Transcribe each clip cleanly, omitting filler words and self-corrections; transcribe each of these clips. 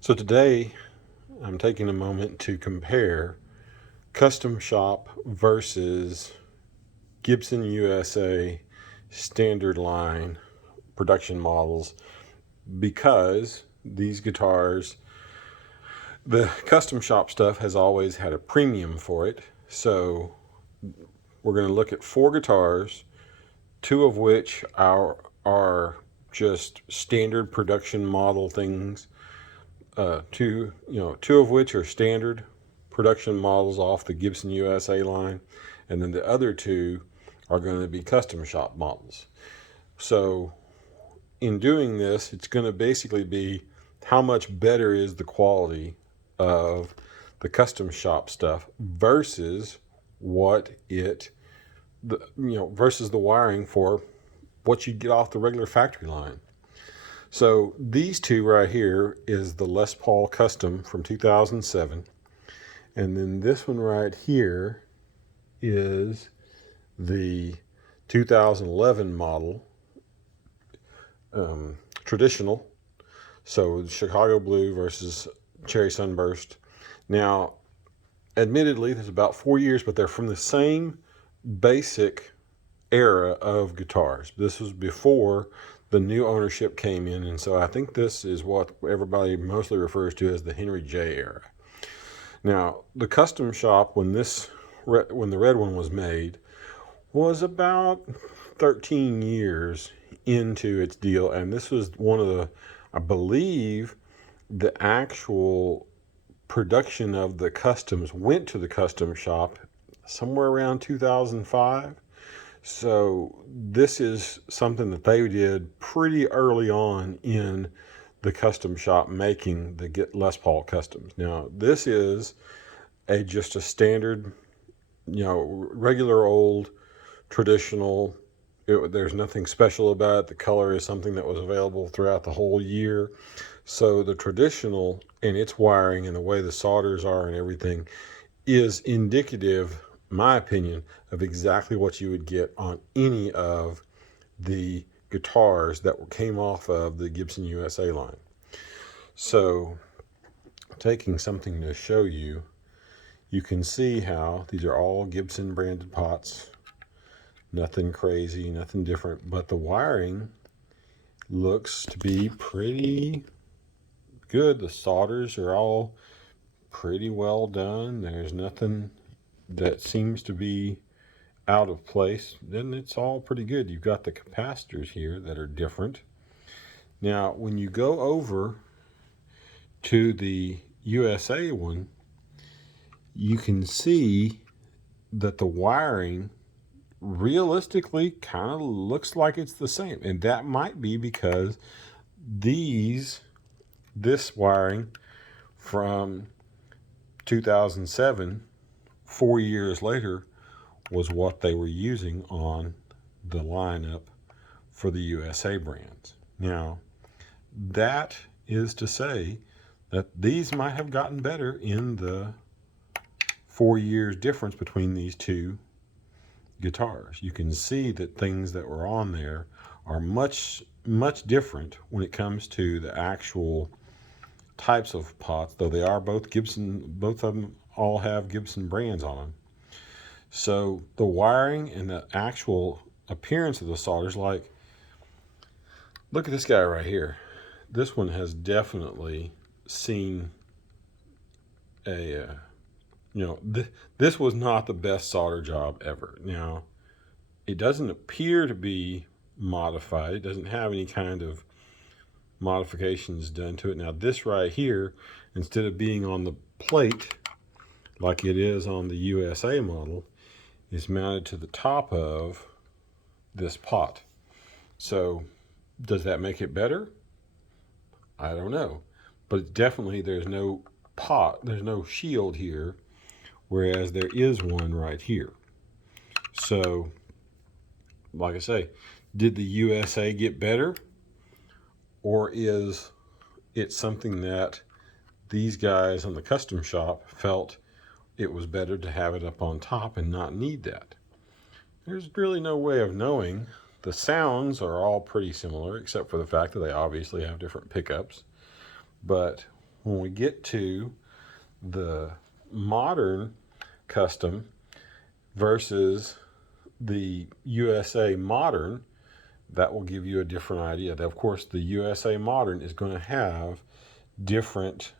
So today I'm taking a moment to compare custom shop versus Gibson USA standard line production models, because these guitars, the custom shop stuff has always had a premium for it. So we're going to look at four guitars, two of which are just standard production model things. Two of which are standard production models off the Gibson USA line, and then the other two are going to be custom shop models. So in doing this, it's going to basically be how much better is the quality of the custom shop stuff versus versus the wiring for what you get off the regular factory line. So these two right here is the Les Paul Custom from 2007. And then this one right here is the 2011 model, traditional. So Chicago Blue versus Cherry Sunburst. Now, admittedly, there's about 4 years, but they're from the same basic era of guitars. This was before the new ownership came in, and so I think this is what everybody mostly refers to as the Henry J era. Now, the custom shop, when the red one was made, was about 13 years into its deal, and this was one of the, I believe, the actual production of the customs went to the custom shop somewhere around 2005. So this is something that they did pretty early on in the custom shop making the Les Paul Customs. Now, this is just a standard, regular old traditional. There's nothing special about it. The color is something that was available throughout the whole year. So the traditional and its wiring and the way the solders are and everything is indicative, my opinion, of exactly what you would get on any of the guitars that came off of the Gibson USA line. So taking something to show you, you can see how these are all Gibson branded pots. Nothing crazy, nothing different, but the wiring looks to be pretty good. The solders are all pretty well done. There's nothing that seems to be out of place. Then it's all pretty good. You've got the capacitors here that are different. Now, when you go over to the USA one, you can see that the wiring realistically kind of looks like it's the same, and that might be because this wiring from 2007, 4 years later, was what they were using on the lineup for the USA brands. Now, that is to say that these might have gotten better in the 4 years difference between these two guitars. You can see that things that were on there are much, much different when it comes to the actual types of pots, though they are both Gibson, both of them all have Gibson brands on them. So the wiring and the actual appearance of the solders, like, look at this guy right here. This one has definitely seen this was not the best solder job ever. Now, it doesn't appear to be modified. It doesn't have any kind of modifications done to it. Now, this right here, instead of being on the plate like it is on the USA model, is mounted to the top of this pot. So does that make it better? I don't know. But definitely there's no pot, there's no shield here, whereas there is one right here. So, like I say, did the USA get better? Or is it something that these guys on the custom shop felt it was better to have it up on top and not need that? There's really no way of knowing. The sounds are all pretty similar, except for the fact that they obviously have different pickups. But when we get to the modern custom versus the USA modern, that will give you a different idea. Of course, the USA modern is going to have different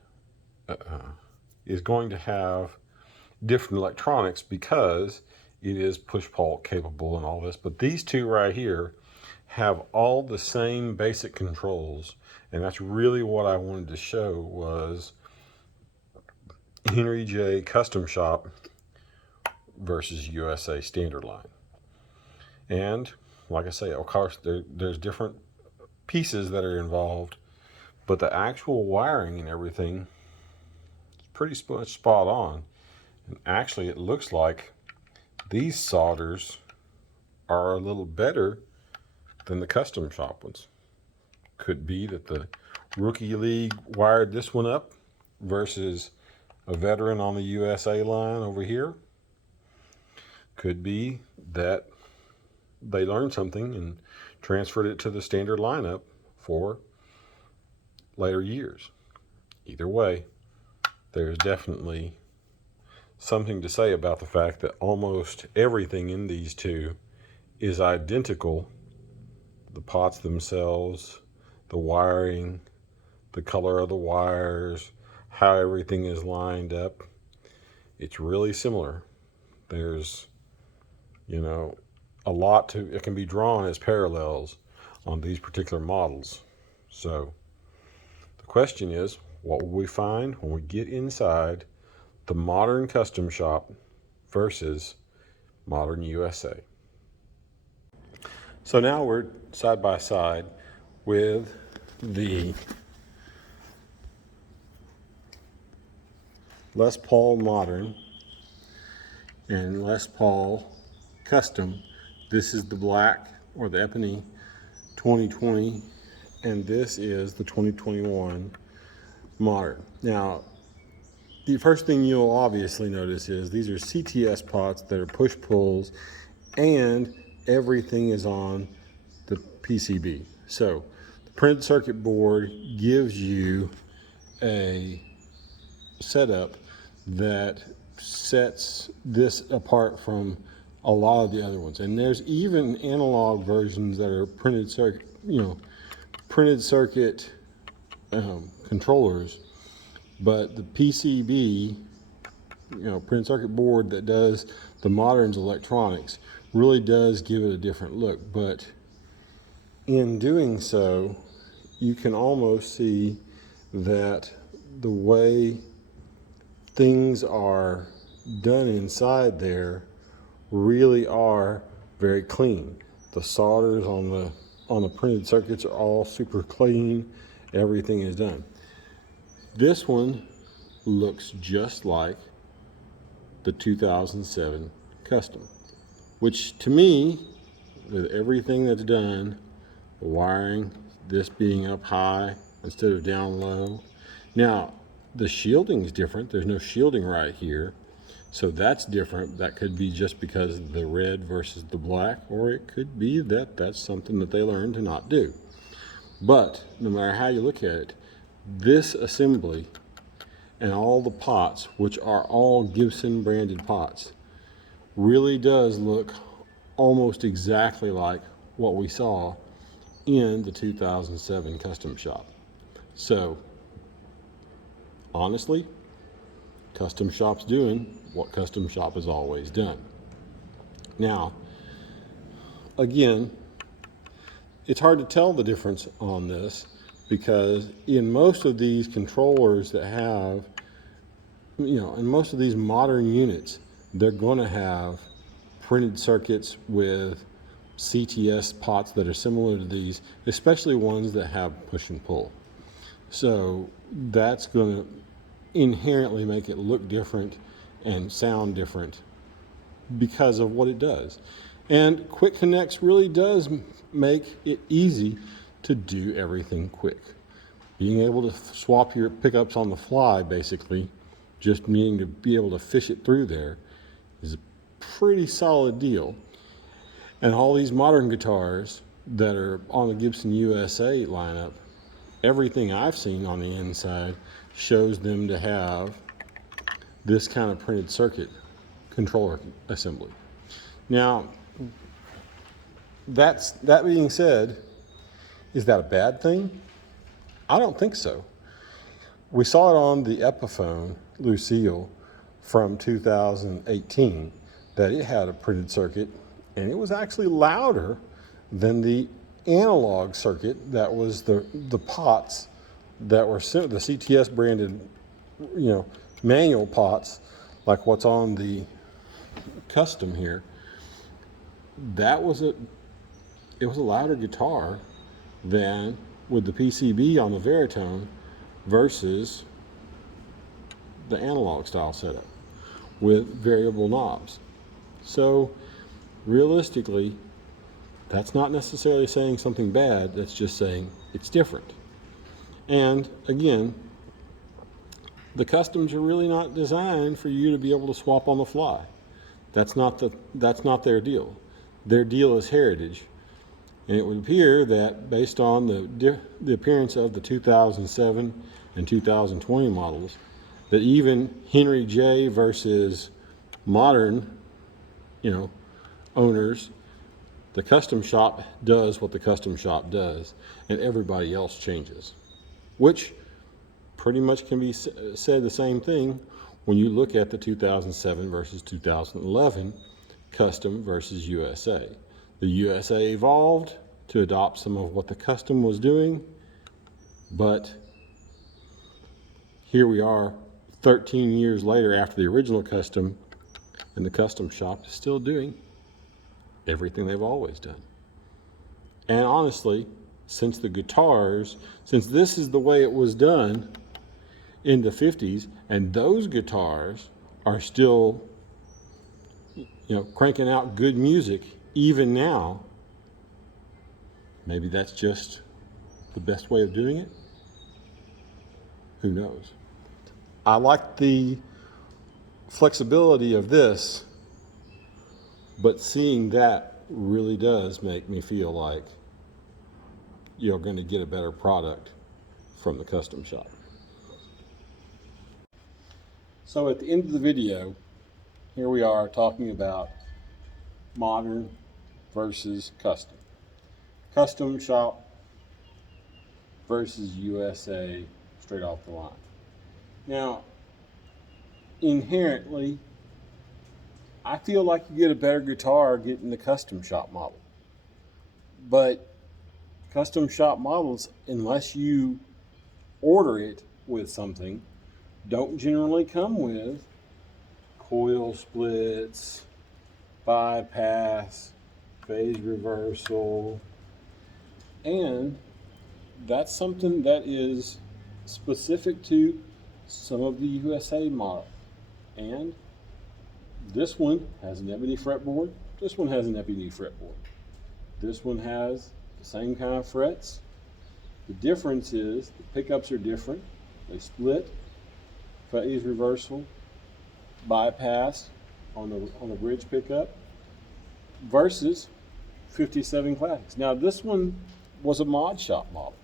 electronics because it is push-pull capable and all this. But these two right here have all the same basic controls, and that's really what I wanted to show was Henry J Custom Shop versus USA Standard Line. And like I say, of course, there's different pieces that are involved, but the actual wiring and everything is pretty much spot on. And actually, it looks like these solders are a little better than the custom shop ones. Could be that the rookie league wired this one up versus a veteran on the USA line over here. Could be that they learned something and transferred it to the standard lineup for later years. Either way, there's definitely something to say about the fact that almost everything in these two is identical. The pots themselves, the wiring, the color of the wires, how everything is lined up. It's really similar. There's, a lot it can be drawn as parallels on these particular models. So the question is, what will we find when we get inside the modern custom shop versus modern USA? So now we're side by side with the Les Paul Modern and Les Paul Custom. This is the black or the ebony 2020, and this is the 2021 Modern. Now, the first thing you'll obviously notice is these are CTS pots that are push-pulls, and everything is on the PCB. So the printed circuit board gives you a setup that sets this apart from a lot of the other ones. And there's even analog versions that are printed circuit controllers, but the PCB, printed circuit board that does the modern's electronics really does give it a different look. But in doing so, you can almost see that the way things are done inside there really are very clean. The solders on the printed circuits are all super clean. Everything is done. This one looks just like the 2007 Custom, which to me, with everything that's done, the wiring, this being up high instead of down low. Now, the shielding is different. There's no shielding right here. So that's different. That could be just because of the red versus the black, or it could be that that's something that they learned to not do. But no matter how you look at it, this assembly and all the pots, which are all Gibson branded pots, really does look almost exactly like what we saw in the 2007 Custom Shop. So honestly, Custom Shop's doing what Custom Shop has always done. Now, again, it's hard to tell the difference on this because in most of these controllers that have, in most of these modern units, they're going to have printed circuits with CTS pots that are similar to these, especially ones that have push and pull. So that's going to inherently make it look different and sound different because of what it does. And Quick Connects really does make it easy to do everything quick. Being able to swap your pickups on the fly, basically, just needing to be able to fish it through there, is a pretty solid deal. And all these modern guitars that are on the Gibson USA lineup everything I've seen on the inside shows them to have this kind of printed circuit controller assembly. Now, that being said, is that a bad thing? I don't think so. We saw it on the Epiphone Lucille from 2018 that it had a printed circuit, and it was actually louder than the analog circuit that was the pots that were the CTS branded, manual pots, like what's on the custom here. It was a louder guitar than with the PCB on the Veritone versus the analog style setup with variable knobs. So realistically, that's not necessarily saying something bad, that's just saying it's different. And again, the customs are really not designed for you to be able to swap on the fly. That's not their deal. Their deal is heritage. And it would appear that based on the appearance of the 2007 and 2020 models, that even Henry J versus modern, owners, the custom shop does what the custom shop does, and everybody else changes. Which pretty much can be said the same thing when you look at the 2007 versus 2011 custom versus USA. The USA evolved to adopt some of what the custom was doing, but here we are 13 years later after the original custom, and the custom shop is still doing everything they've always done. And honestly, since this is the way it was done in the 50s, and those guitars are still cranking out good music even now, maybe that's just the best way of doing it. Who knows? I like the flexibility of this, but seeing that really does make me feel like you're going to get a better product from the custom shop. So at the end of the video, here we are talking about modern versus custom. Custom shop versus USA straight off the line. Now, inherently, I feel like you get a better guitar getting the custom shop model. But custom shop models, unless you order it with something, don't generally come with coil splits, bypass, phase reversal, and that's something that is specific to some of the USA model. And this one has an ebony fretboard. This one has an ebony fretboard. This one has the same kind of frets. The difference is the pickups are different. They split, phase reversal, bypass on the bridge pickup versus 57 Classics. Now this one was a mod shop model,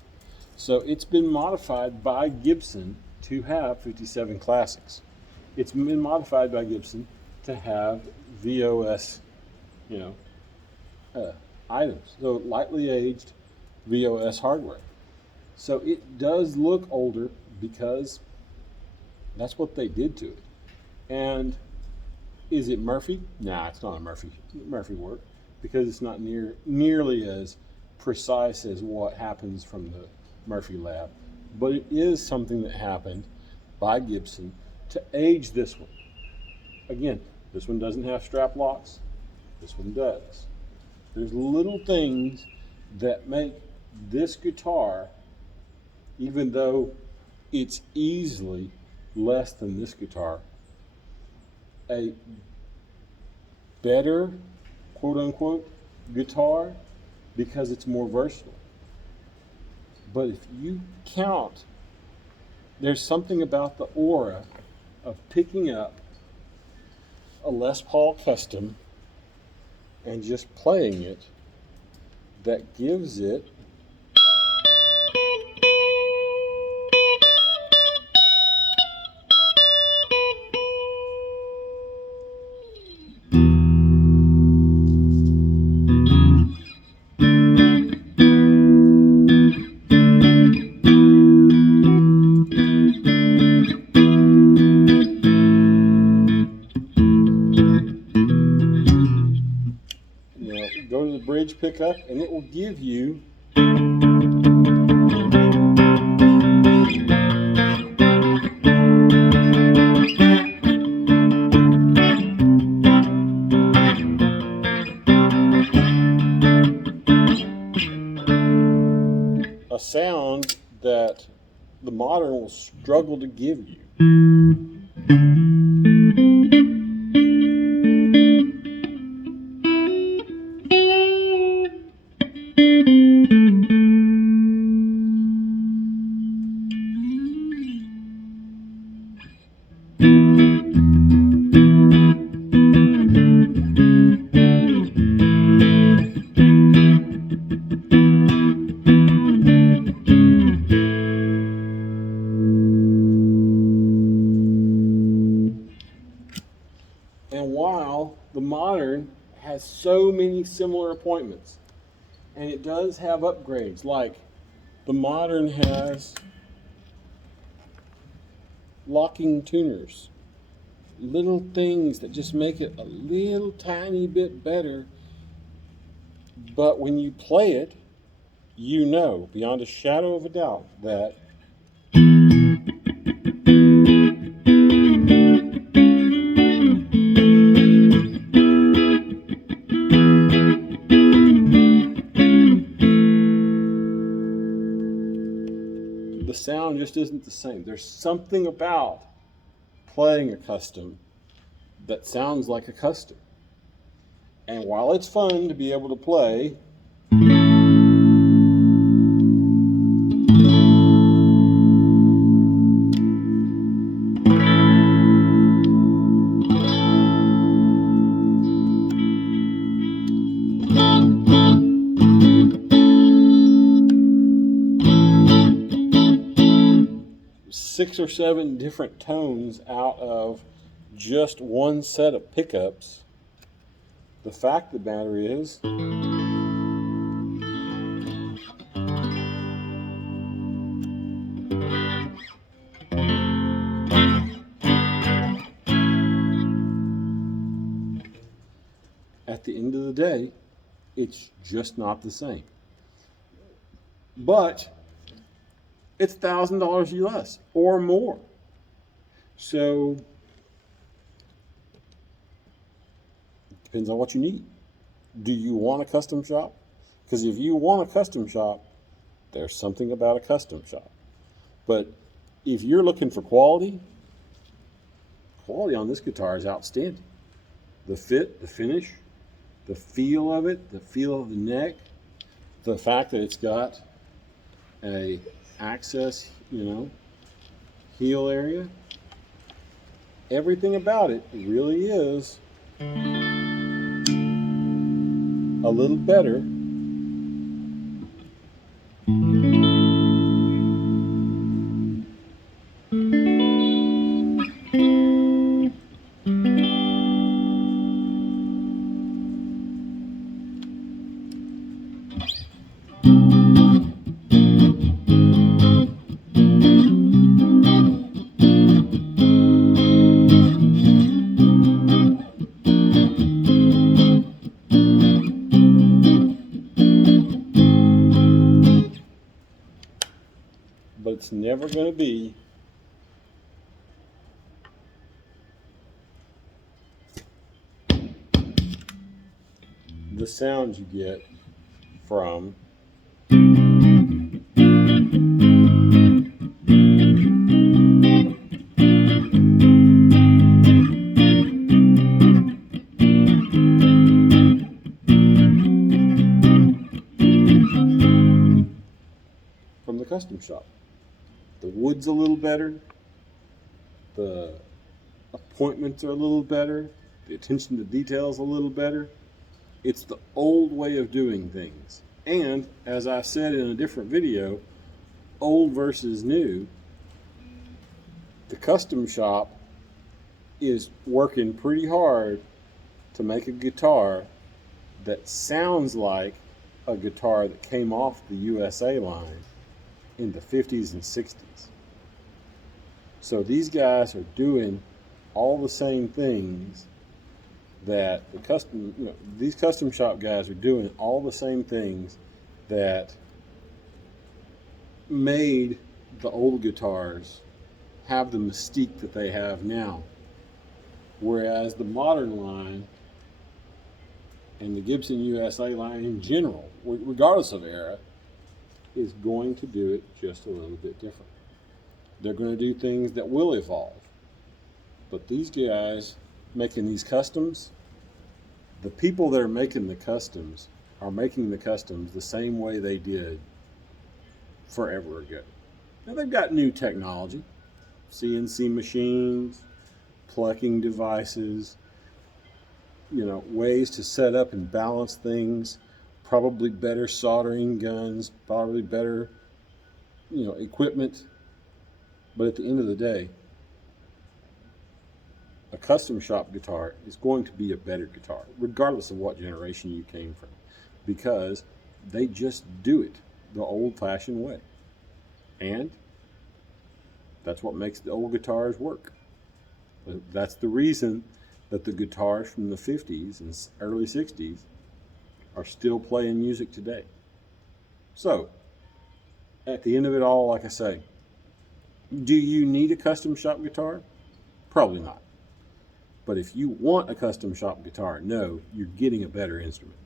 so it's been modified by Gibson to have 57 Classics. It's been modified by Gibson to have VOS, items, so lightly aged VOS hardware. So it does look older because that's what they did to it. And is it Murphy? Nah, it's not a Murphy work, because it's not nearly as precise as what happens from the Murphy lab. But it is something that happened by Gibson to age this one. Again, this one doesn't have strap locks. This one does. There's little things that make this guitar, even though it's easily less than this guitar, a better, quote unquote, guitar, because it's more versatile. But if you count, there's something about the aura of picking up a Les Paul Custom and just playing it that gives it pickup and it will give you a sound that the modern will struggle to give you. And while the modern has so many similar appointments, and it does have upgrades, like the modern has locking tuners, little things that just make it a little tiny bit better, but when you play it, you know beyond a shadow of a doubt that the sound just isn't the same. There's something about playing a custom that sounds like a custom. And while it's fun to be able to play six or seven different tones out of just one set of pickups, the fact of the matter is at the end of the day, it's just not the same. But it's $1,000 less or more. So it depends on what you need. Do you want a custom shop? Because if you want a custom shop, there's something about a custom shop. But if you're looking for quality on this guitar is outstanding. The fit, the finish, the feel of it, the feel of the neck, the fact that it's got a access, heel area. Everything about it really is a little better but it's never going to be the sound you get from the custom shop. The wood's a little better, the appointments are a little better, the attention to detail is a little better. It's the old way of doing things. And as I said in a different video, old versus new, the custom shop is working pretty hard to make a guitar that sounds like a guitar that came off the USA line in the 50s and 60s. So these guys are doing all the same things that these custom shop guys are doing all the same things that made the old guitars have the mystique that they have now. Whereas the modern line and the Gibson USA line in general, regardless of era, is going to do it just a little bit different. They're going to do things that will evolve. But these guys making these customs, the people that are making the customs are making the customs the same way they did forever ago. Now they've got new technology, CNC machines, plucking devices, ways to set up and balance things, probably better soldering guns, probably better, equipment. But at the end of the day, a custom shop guitar is going to be a better guitar, regardless of what generation you came from, because they just do it the old-fashioned way. And that's what makes the old guitars work. That's the reason that the guitars from the 50s and early 60s are still playing music today. So, at the end of it all, like I say, do you need a custom shop guitar? Probably not. But if you want a custom shop guitar, no, you're getting a better instrument.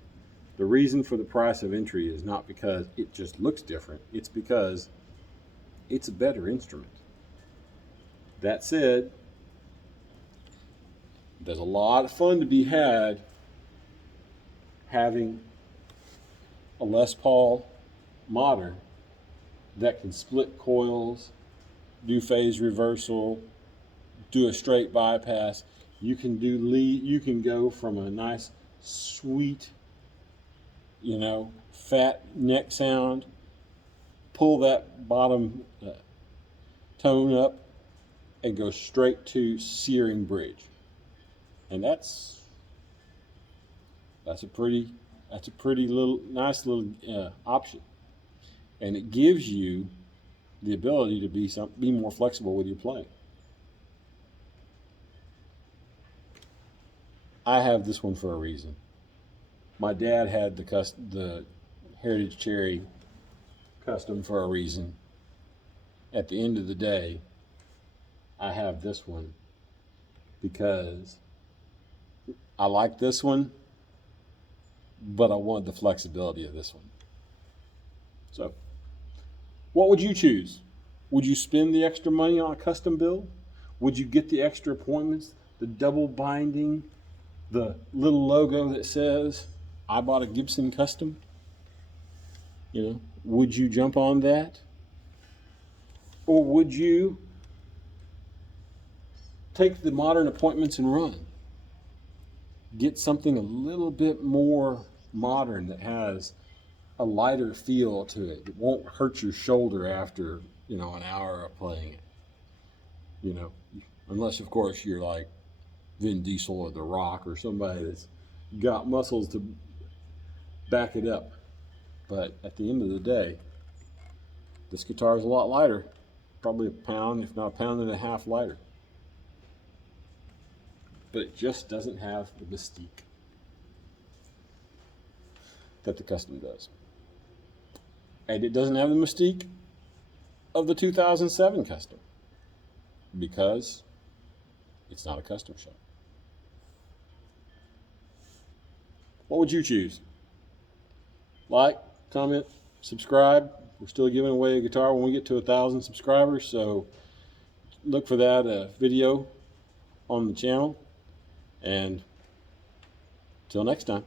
The reason for the price of entry is not because it just looks different. It's because it's a better instrument. That said, there's a lot of fun to be had having a Les Paul modern that can split coils, do phase reversal, do a straight bypass. You can do lead. You can go from a nice, sweet, fat neck sound, pull that bottom tone up, and go straight to searing bridge. And that's a pretty nice little option, and it gives you the ability to be more flexible with your playing. I have this one for a reason. My dad had the Heritage Cherry custom for a reason. At the end of the day, I have this one because I like this one, but I want the flexibility of this one. So, what would you choose? Would you spend the extra money on a custom build? Would you get the extra appointments, the double binding, the little logo that says, I bought a Gibson custom? Would you jump on that? Or would you take the modern appointments and run? Get something a little bit more modern that has a lighter feel to it. It won't hurt your shoulder after, an hour of playing it. Unless, of course, you're like Vin Diesel or The Rock or somebody that's got muscles to back it up. But at the end of the day, this guitar is a lot lighter, probably a pound, if not a pound and a half lighter. But it just doesn't have the mystique that the custom does. And it doesn't have the mystique of the 2007 custom because it's not a custom shop. What would you choose? Like, comment, subscribe. We're still giving away a guitar when we get to 1,000 subscribers, so look for that video on the channel. And till next time.